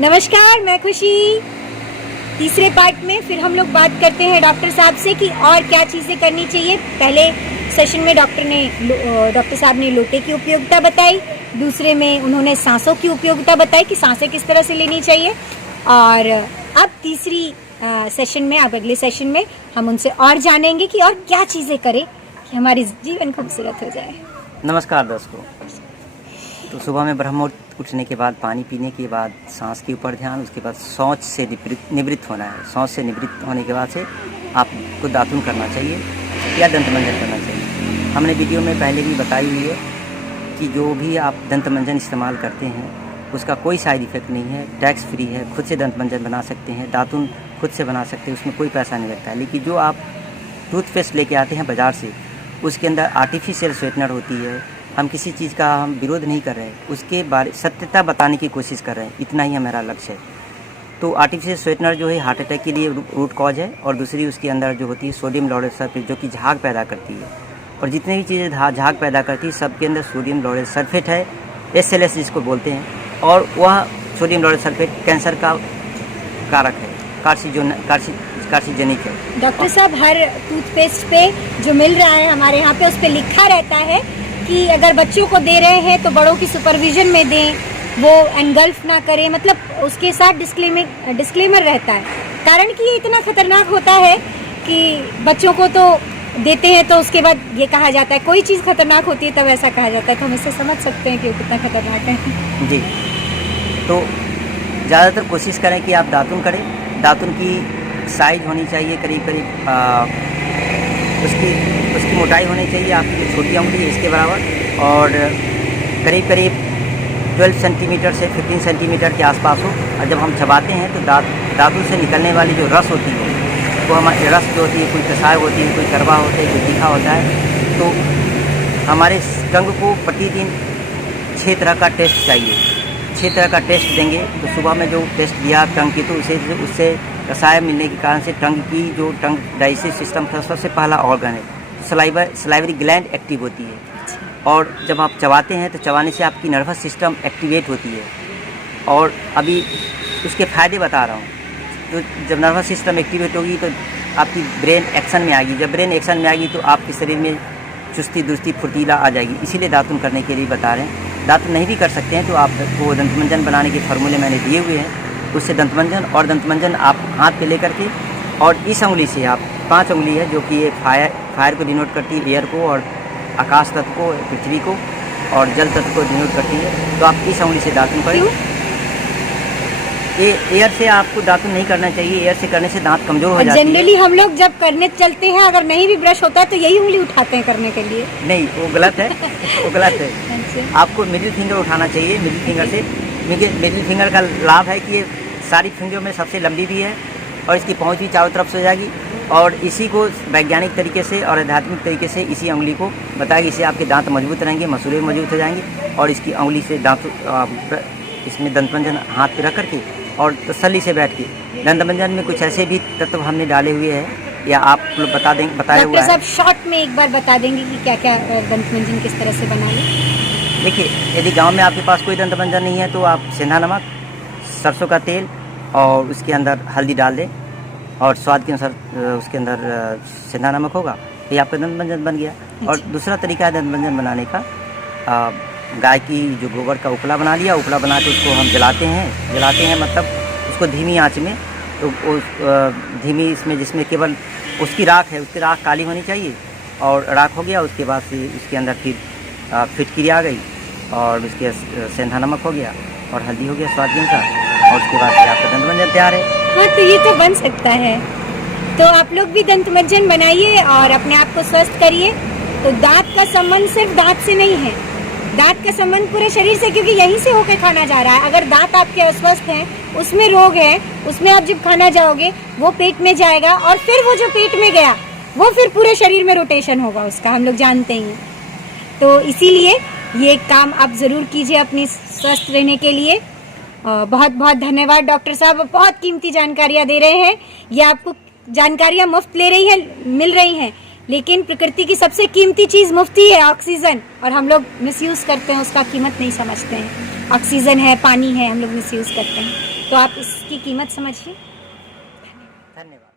नमस्कार, मैं खुशी। तीसरे पार्ट में फिर हम लोग बात करते हैं डॉक्टर साहब से कि और क्या चीज़ें करनी चाहिए। पहले सेशन में डॉक्टर साहब ने लोटे की उपयोगिता बताई, दूसरे में उन्होंने सांसों की उपयोगिता बताई कि सांसें किस तरह से लेनी चाहिए, और अब तीसरी सेशन में, अब अगले सेशन में हम उनसे और जानेंगे कि और क्या चीज़ें करें कि हमारी जीवन खूबसूरत हो जाए। नमस्कार दोस्तों। तो सुबह में ब्रह्म मुहूर्त उठने के बाद पानी पीने के बाद सांस के ऊपर ध्यान, उसके बाद शौच से निवृत्त होना है। शौच से निवृत्त होने के बाद से आपको दातुन करना चाहिए या दंतमंजन करना चाहिए। हमने वीडियो में पहले भी बताई हुई है कि जो भी आप दंतमंजन इस्तेमाल करते हैं उसका कोई साइड इफ़ेक्ट नहीं है, टैक्स फ्री है, खुद से दंतमंजन बना सकते हैं, दातुन खुद से बना सकते हैं, उसमें कोई पैसा नहीं लगता है। लेकिन जो आप टूथपेस्ट लेके आते हैं बाज़ार से, उसके अंदर आर्टिफिशियल स्वीटनर होती है। हम किसी चीज़ का हम विरोध नहीं कर रहे हैं, उसके बारे सत्यता बताने की कोशिश कर रहे हैं, इतना ही हमारा लक्ष्य है। तो आर्टिफिशियल स्वीटनर जो है हार्ट अटैक के लिए रूट कॉज है, और दूसरी उसके अंदर जो होती है सोडियम लॉरेट सल्फेट, जो कि झाग पैदा करती है। और जितनी भी चीज़ें झाग पैदा करती है सबके अंदर सोडियम लॉरेट सल्फेट है, SLS जिसको बोलते हैं, और वह सोडियम लॉरेट सल्फेट कैंसर का कारक है, कार्सिजेनिक है। डॉक्टर साहब, हर टूथपेस्ट पे जो मिल रहा है हमारे यहाँ पे, उस पे लिखा रहता है कि अगर बच्चों को दे रहे हैं तो बड़ों की सुपरविजन में दें, वो एनगल्फ ना करें, मतलब उसके साथ डिस्क्लेमर रहता है। कारण कि ये इतना खतरनाक होता है कि बच्चों को तो देते हैं तो उसके बाद ये कहा जाता है, कोई चीज़ खतरनाक होती है तब ऐसा कहा जाता है। तो हम इससे समझ सकते हैं कि वो कितना खतरनाक है। जी, तो ज़्यादातर कोशिश करें कि आप दातुन करें। दातुन की साइज होनी चाहिए करीब उसकी मोटाई होनी चाहिए आपकी जो छोटी उंगली है इसके बराबर, और करीब 12 सेंटीमीटर से 15 सेंटीमीटर के आसपास हो। और जब हम चबाते हैं तो दातुन से निकलने वाली जो रस होती है, वो हमारी रस जो होती है, कोई कसाय होती है, कोई करवा होता है, कोई तीखा होता है। तो हमारे टंग को प्रतिदिन 6 तरह का टेस्ट चाहिए। 6 तरह का टेस्ट देंगे। तो सुबह में जो टेस्ट दिया टंग की, तो उससे कसाय मिलने के कारण से टंग डाइजेस्टिव सिस्टम का सबसे पहला ऑर्गन है, सलाइवरी ग्लैंड एक्टिव होती है। और जब आप चबाते हैं तो चबाने से आपकी नर्वस सिस्टम एक्टिवेट होती है। और अभी उसके फ़ायदे बता रहा हूँ। तो जब नर्वस सिस्टम एक्टिवेट होगी तो आपकी ब्रेन एक्शन में आएगी। जब ब्रेन एक्शन में आएगी तो आपके शरीर में चुस्ती दुरुस्ती फुर्तीला आ जाएगी। इसीलिए दातुन करने के लिए बता रहे हैं। दातुन नहीं भी कर सकते हैं तो आपको दंतमंजन बनाने के फार्मूले मैंने दिए हुए हैं, उससे दंतमंजन आप हाथ पे लेकर के, और इस उंगली से आप 5 उंगली है जो कि ये फायर को डिनोट करती है, एयर को, और आकाश तत्व को, पृथ्वी को, और जल तत्व को डिनोट करती है। तो आप इस उंगली से दातुन करें। ये एयर से आपको दातुन नहीं करना चाहिए, एयर से करने से दांत कमजोर हो जाती है। जनरली हम लोग जब करने चलते हैं, अगर नहीं भी ब्रश होता है तो यही उंगली उठाते हैं करने के लिए। नहीं, वो गलत है, वो गलत है। आपको मिडिल फिंगर उठाना चाहिए। मिडिल फिंगर का लाभ है कि ये सारी फिंगरों में सबसे लंबी भी है, और इसकी पहुंच भी चारों तरफ से हो जाएगी। और इसी को वैज्ञानिक तरीके से और आध्यात्मिक तरीके से इसी उंगली को बताएगी, इससे आपके दांत मजबूत रहेंगे, मसूड़े मजबूत हो जाएंगे। और इसकी उंगली से इसमें दंतमंजन हाथ पे रख करके और तसल्ली से बैठ के, दंतमंजन में कुछ ऐसे भी तत्व हमने डाले हुए हैं, या आप लोग बताया हुआ है। डॉक्टर साहब, शॉर्ट में एक बार बता देंगे कि क्या क्या दंतमंजन किस तरह से बना लें? देखिए, यदि गांव में आपके पास कोई दंतमंजन नहीं है तो आप सेंधा नमक, सरसों का तेल और उसके अंदर हल्दी डाल दें, और स्वाद के अनुसार उसके अंदर सेंधा नमक होगा, तो ये आपका दंतमंजन बन गया। और दूसरा तरीका है दंतमंजन बनाने का, गाय की जो गोबर का उपला बना लिया, उपला बना के उसको हम जलाते हैं मतलब उसको धीमी आंच में। तो धीमी इसमें जिसमें केवल उसकी राख है, उसकी राख काली होनी चाहिए, और राख हो गया। उसके बाद से उसके अंदर फिर फिटकिरी आ गई, और उसके सेंधा नमक हो गया, और हल्दी हो गया स्वाद के अनुसार, और उसके बाद से आपका दंतमंजन तैयार है। हाँ, तो ये तो बन सकता है। तो आप लोग भी दंतमंजन बनाइए और अपने आप को स्वस्थ करिए। तो दांत का संबंध सिर्फ दांत से नहीं है, दांत का संबंध पूरे शरीर से, क्योंकि यहीं से होकर खाना जा रहा है। अगर दांत आपके अस्वस्थ हैं, उसमें रोग है, उसमें आप जब खाना जाओगे वो पेट में जाएगा, और फिर वो जो पेट में गया वो फिर पूरे शरीर में रोटेशन होगा उसका, हम लोग जानते ही हैं। तो इसीलिए ये काम आप ज़रूर कीजिए अपनी स्वस्थ रहने के लिए। बहुत बहुत धन्यवाद डॉक्टर साहब, बहुत कीमती जानकारियाँ दे रहे हैं। ये आपको जानकारियाँ मुफ्त मिल रही हैं, लेकिन प्रकृति की सबसे कीमती चीज़ मुफ्ती है, ऑक्सीजन, और हम लोग मिसयूज़ करते हैं, उसका कीमत नहीं समझते हैं। ऑक्सीजन है, पानी है, हम लोग मिसयूज़ करते हैं। तो आप इसकी कीमत समझिए। धन्यवाद।